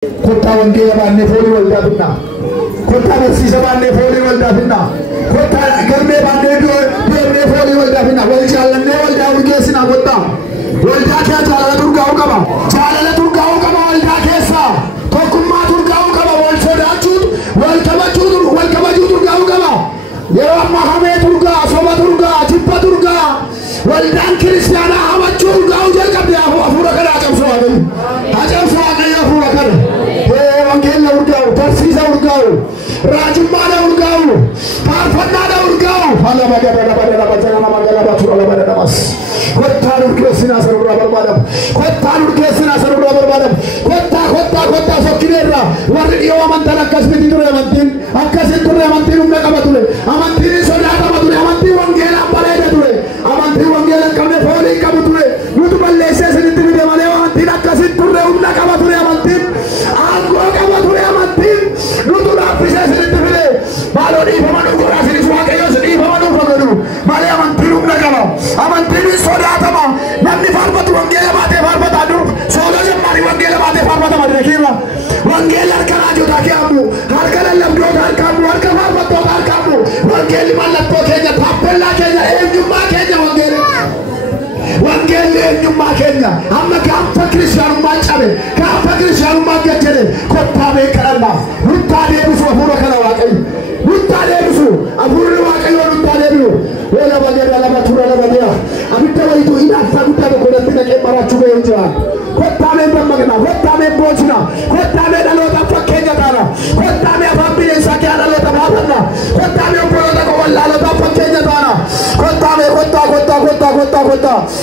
Kota wangila banne foli walda binna. Kota bersisa banne foli walda binna. Kota garme banne do foli walda binna. Wal jalanne walda urgesina kota. Walda kya jalala turga ukaba. Jalala turga ukaba walda kesa. Tokumma turga ukaba wal sodachud wal kabajud turga ukaba. Yero mahame turga soba turga chippa turga. Waldan Kristiana hamachur gau jal kabya afura kara ajam soade. Ajam soade afura kara. Wangela urgau, Tarsisa urgau, Rajumana urgau, Parfanada urgau. Allah bagada bajana magala batura labada namas. Kota urgesina sarura barbadam. Kota urgesina sarura barbadam. Kota sokirera. Warriyo amantana kasmeti ture amantin. Akasit ture amantin umna kamatule. Amantin sodata matule. Amantin wangela baleda ture. Amantin wangela kamne foli kamatule. Nutu balese seniti mide male amantin akasit ture umna kamatule amantin. Kamatule amantin. Nutu la pisa seniti mide. Baloni pamanu kora sini suake yo sini pamanu pamanu. Male amantin umna kama. Amantin sodata ma. Namni farbatu wangela bate farbata dur. Sodo jemmari wangela bate farbata madre kira. Wangela karajo dakiamu. Harkala lamdo harkamu. Harka farbatu harkamu. Wangeli malappo Kenya. Papella Kenya. Enyuma Kenya wangela. Wangeli enyuma Kenya. Amma kafa Kristianu machabe. Kafa Kristianu magajere. Kotame karanda. Rutade busu afura kana wakai. Rutade busu. Afura wakai rutade busu. Wala bagera la batura la bagera. Abita waitu ina sabuta ko tina ke marachuwe unja. Kotame bamagna. Kotame bojna. Kotame dalota pakenya dara. Kotame abambile sakya dalota babana. Kotame oporoda ko wala dalota pakenya dara. Kotame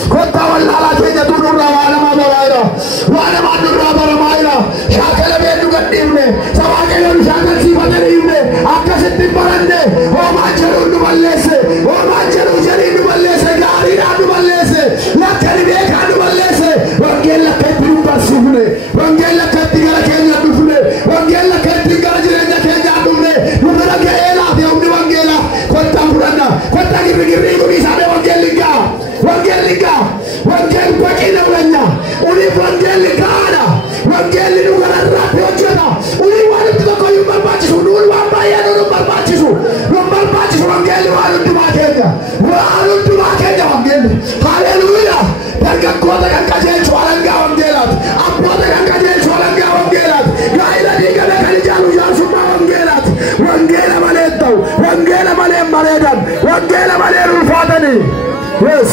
kota wala kenya durura wala mabaira. Wala madurra baramaira. Shakala bedu gatimne. Sawakela shakal sifadere imne. Akasetti parande. O macheru nuballese. O macheru jari nuballese. Gari nuballese. Lakari beka nuballese. Wangela ketru basufne. Wangela ketigala kenya dufne. Wangela ketigala jirenya kenya dufne. Nubara kela de umni wangela. Kota purana. Kota giri ko bisade wangeliga. Wangeliga. Wangel pakina ulanya. Uni wangelika ada. Wangeli nugara rapi ojana. Uni wale tukako yumbar bachisu. Nulu wambaya nulu barbachisu. Yumbar bachisu wangeli walu tumakenya. Walu tumakenya wangeli. Hallelujah. Darga kota kakajel chwalanga wangelat. Apota kakajel chwalanga wangelat. Gaila diga nakali jalu jarsuma wangelat. Wangela maletau. Wangela malem maledan. Wangela malerul fatani. Yes.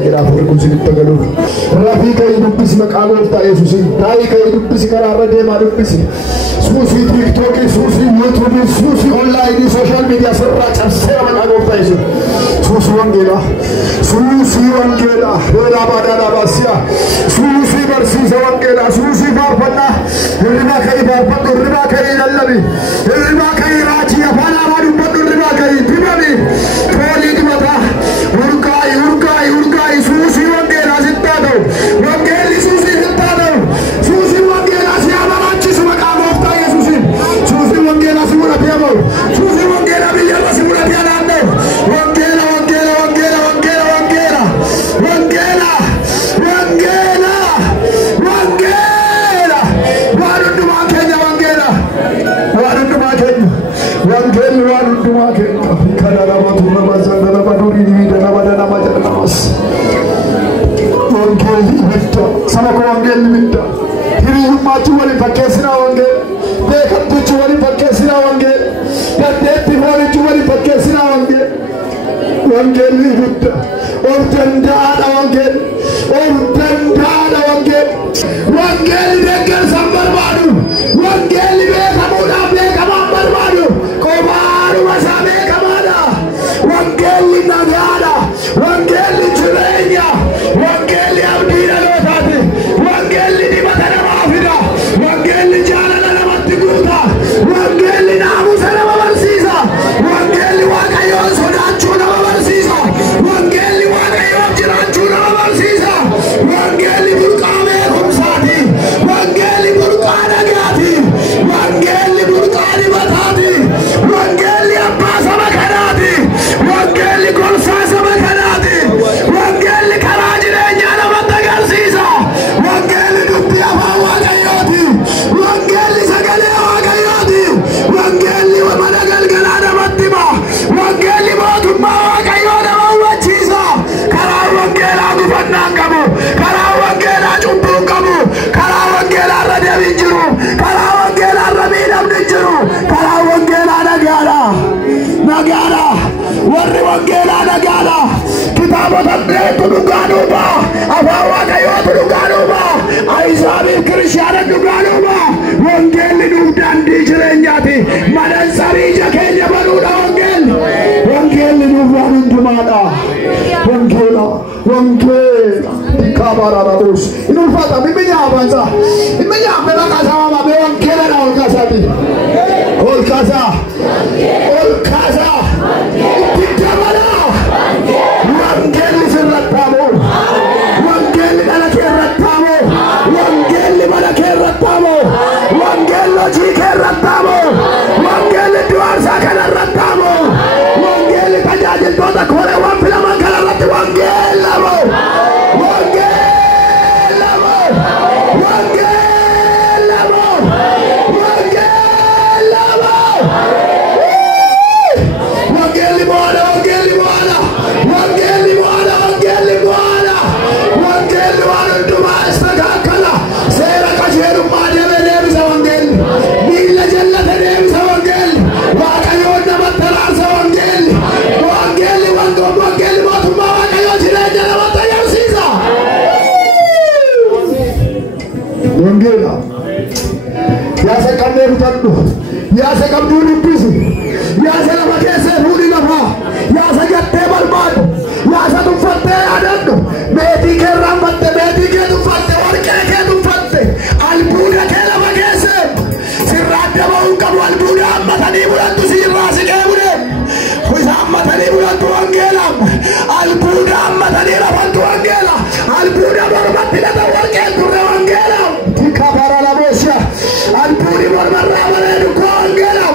Jera kursi tagalu. Rafi kai dubbisi maqamul ta Yesusi. Tai kai dubbisi kararra deema dubbisi. Suusi TikTok, suusi YouTube, suusi online social media sarra cabsera maqamul ta Yesusi. Suusi wangela. Wala badala basia. Suusi barsisa wangela. Suusi farfanna. Riba kai lallabi. Riba kai raji afana madu badu riba kai dimani. Koli dimata. Urkai suusi wangela sittado. Wangeli suusi sittado. Suusi wangela siama manchisu maqamul ta Yesusi. Suusi wangela simura piamo. Suusi wangela bilyama simura pianando. Wangela. Sama ko wangel mitta hiri humatu wali pakesina wangel dekatu chuwali pakesina wangel dadeti wali chuwali pakesina wangel mitta ortandada wangel wangel dekel sambar badu wangel be kamuda be kambar badu ko baru wasabe kamada wangel nagada wangel churenya wangel abdina lotati wangel di matana mafida wangel jana na matiguta wangel namu sana barsisa wangel wakayo soda chuna barsisa wangel wakayo jiranchu mufannaan qabu, karaa wangeelaa cubbuun qabu, karaa wangeelaa irra deebiin jiru, karaa wangeelaa irra miidhamni jiru, karaa wangeelaa nagaadha, nagaadha. Warri wangeelaa nagaadha. Kitaabota beeku dhugaanuuba, afaan waaqayyootu dhugaanuuba, Ahizaabiif kiristaana dhugaanuuba. Wangeelli nuuf daandii jireenyaati. Madansarii ija keenya banuudha wangeelli. Wangeelli nuuf waan hundumaadha. Wangeela, wangeela. Kabarabus. Inu ulfaata mimminya avanza. Mimminya mela kasa mama be wangeela na olkasati. Olkasa. Olkasa. Ikitamana. Wangeelli sirrattamo. Wangeelli dhala keerrattamo. Wangeelli mana keerrattamo. Wangeelli hojii keerrattamo. Wangeelli du'aarsaa kanarrattamo. Wangeelli tajaajiltoota koreewwan filaman kanarratti wangeellamo. Wangeela yaasa qabnee bitadhu, yaasa qabduu dubbisi, yaasa lafa keessee fuudhi lafaa, yaasa gattee barbaadu, yaasa tuffattee yaadadhu, meetii kee raanfatte, meetii kee tuffatte, warqee kee tuffatte, albuuda kee lafa keessee sirraa adda ba'uu qabu. Albuuda hammatanii bulantu sirraa siqee bulee kuisa hammatanii bulantu wangeela, albuuda hammatanii rafantu wangeela, albuuda mormatti lafa warqee turre wangeela. Albuudi mormarraa bareedu koo wangeela,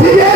Jangan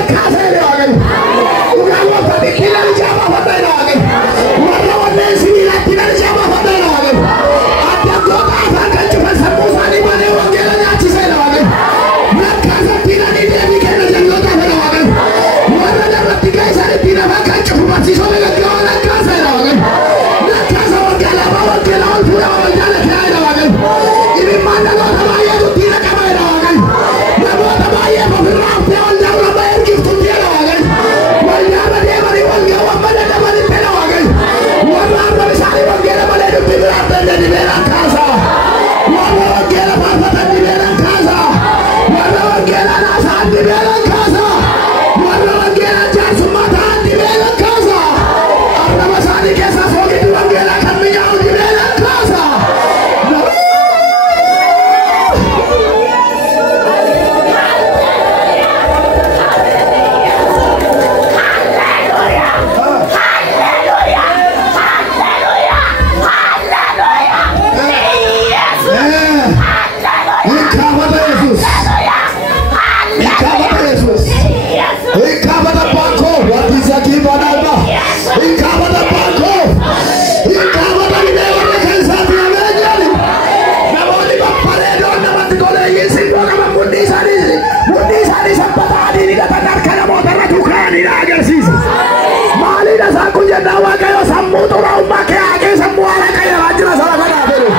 jenna Waaqayyo sammuu xuraa'ummaa kee haaqee sammuu haala qayyaraa jira sana kanaa jedhu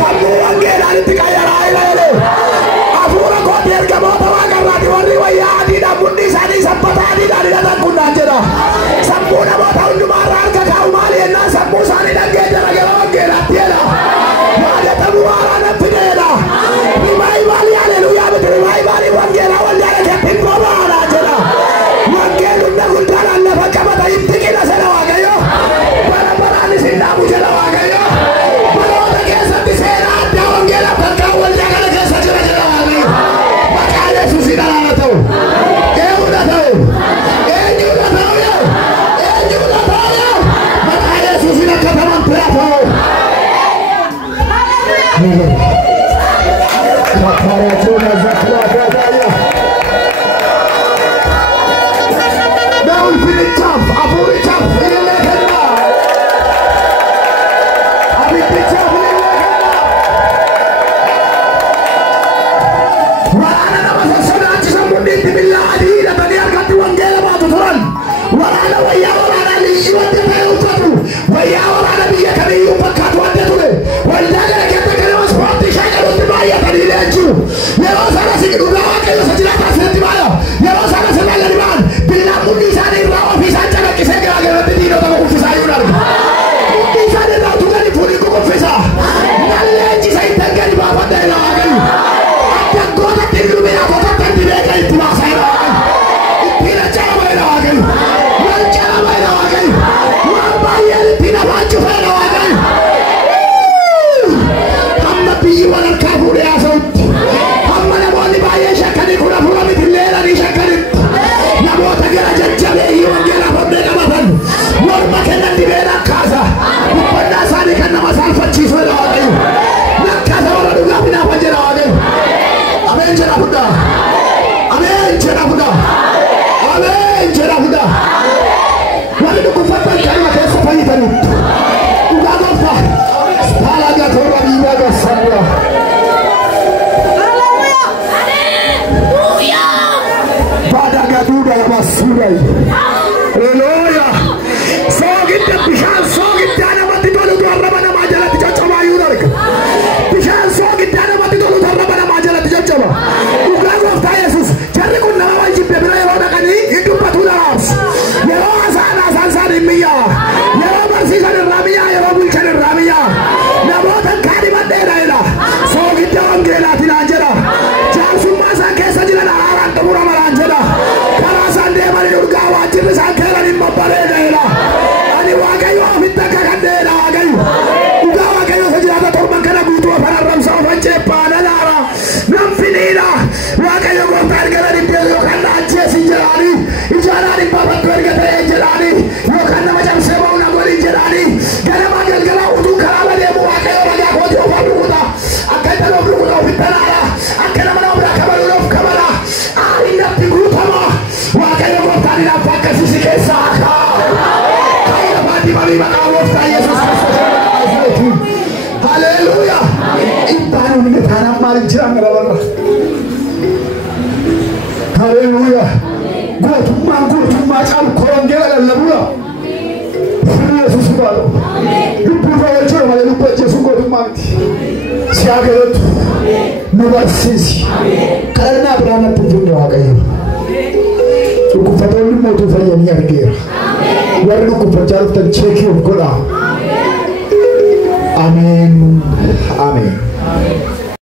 sammuu wangeelaan itti qayyaraa ilaale hafuura kooti ergamoota waaqarraati warri wayyaa adiidhaan mudhii isaanii sabbata adiidhaan hidhatan kunnaan jedha sammuu namoota hundumaarraa harka kaa'u maali jennaan sammuu isaanii dhangee jala gara wangeelaatti jedha yaadatamuu haaraan fideedha rivaayivaalii haleluuyaa miti rivaayivaalii wangeelaa waldaadha keettiin qobaadha jedha wangeelumna guddaadhaan lafa qabata itti qina sana Waaqayyo bara baraan isin dhaabu jedha Waaqayyo baroota keessatti seera addaa wangeelaa bakka waldaa kana keessa jira jedha Waaqayyo maqaa Yesuusiin alaana ta'u eenyuudha ta'u eenyuudha ta'u eenyuudha ta'u maqaa Yesuusiin akka tamantuu haa ta'u Kakarajuna Zakradaya Now feel it tough, I've it tough, feel it like it now I've it tough, feel it like it now Warana nama sasanachi samunditi billahi Datani argati wangela baatu turan Warana wayya warana liishi wante tae uffatu Wayya warana biyya kamiyyuu fakkaatu wante ture Waldaalee keessa kanama ispoortii shaakaluutti baay'atanii leenjuu yeroo sana siqidhuudhaa Waaqayyo sajilaataa sirriitti baaya yeroo sana sirraa gadi ba'an billaan mudhii isaanii irraa ofii isaan calaqqisee garaagaratti diinota kuffisaa iyyuu arga mudhii isaanii irraa utuu gadi fuudhii kuffisa nan leenjisa ittiin gadi baafadha jedha Waaqayyo addangoota ittiin luminaafota ittiin dibeeka itti baasaa jedha Waaqayyo ittiin acaalama jedha Waaqayyo wal caalama jedha Waaqayyo waan baay'een ittiin afaancufa jedha Waaqayyo biyyi walharkaa fuudhee haasa'utti hamma namoonni baay'ee shakkanii kun hafuura mitillee shakkanitti namoota gara jajjabeeyyii wangeelaa fardee qabatan morma kennan dibeenaan kaasa uffannaa isaanii kan nama saalfachiisu jedha Waaqayyo nakkaasa warra dhugaaf hinaafan jedha Waaqayyo ameen jedha fudhaa ameen jedha fudhaa ameen jedha fudhaa warri dhukkubsatan kanuma keessa fayyitanitti dhugaa gorfa Hallelujah. Hallelujah. Soogidde bishaan soogidde namatti tolutu arraba namaa jalatti caccabaa iyyuu arga. Bishaan soogidde namatti tolutu arraba namaa jalatti caccaba. Dhugaa gooftaa Yesuus jarri kun nama wal jibbe bira yeroo dhaqanii hin dubbatu daraarsu. Yeroo haasaan isaanii miyyaa. Yeroo barsiisan irraa miyyaa yeroo bulchan irraa miyyaa. Namoota kaani maddeedha soogidda wangeelaatiin aan jedha jaarsummaa isaan keessa jiran araaraan xumura maraan jedha karaa isaan deemanii urgaa waajjirri isaan keeran hin babbareedha ani Waaqayyo ofitti akka kaddeedha Waaqayyo dhugaa Waaqayyo isa jiraata torban kana guutuu afaan arrabsa ofan ceeppaa nalaara nan finiidha Waaqayyo gooftaa ergana dhibdeesu yookaan na ajjeesin jedhaanii ijaaraan hin baafattu erga ta'een jedhaanii yookaan nama cabsee ba'u na godhin jedhaanii ganamaa galgalaa utuu karaa badeemu Waaqayyo ragaa kooti ofan dhuguta akka itti loof dhuguta ofittanaadha akka nama nama biraa kabaluun of kabala aariin natti guutama Waaqayyo gooftaan hinaaf akkasisi keessaa kaa kaayya baadii marii maqaa gooftaa Yesuus Kiristoos Hallelujah Ibtaan humne taanaan maaliif jiran gara barra Hallelujah Gootummaa caalu korongeela lallabudha Firi Yesuus baadhu Lubbuu irraa walchuu malee lubbuu ajjeesuun gootummaa miti si haa galatu nu barsiisi kadhannaa biraa natti hin finne Waaqayyo dhukkubsatoonni mootuu fayyanii argeera warri dhukkubfachaa dhuftan cheekii of godhaa Ameen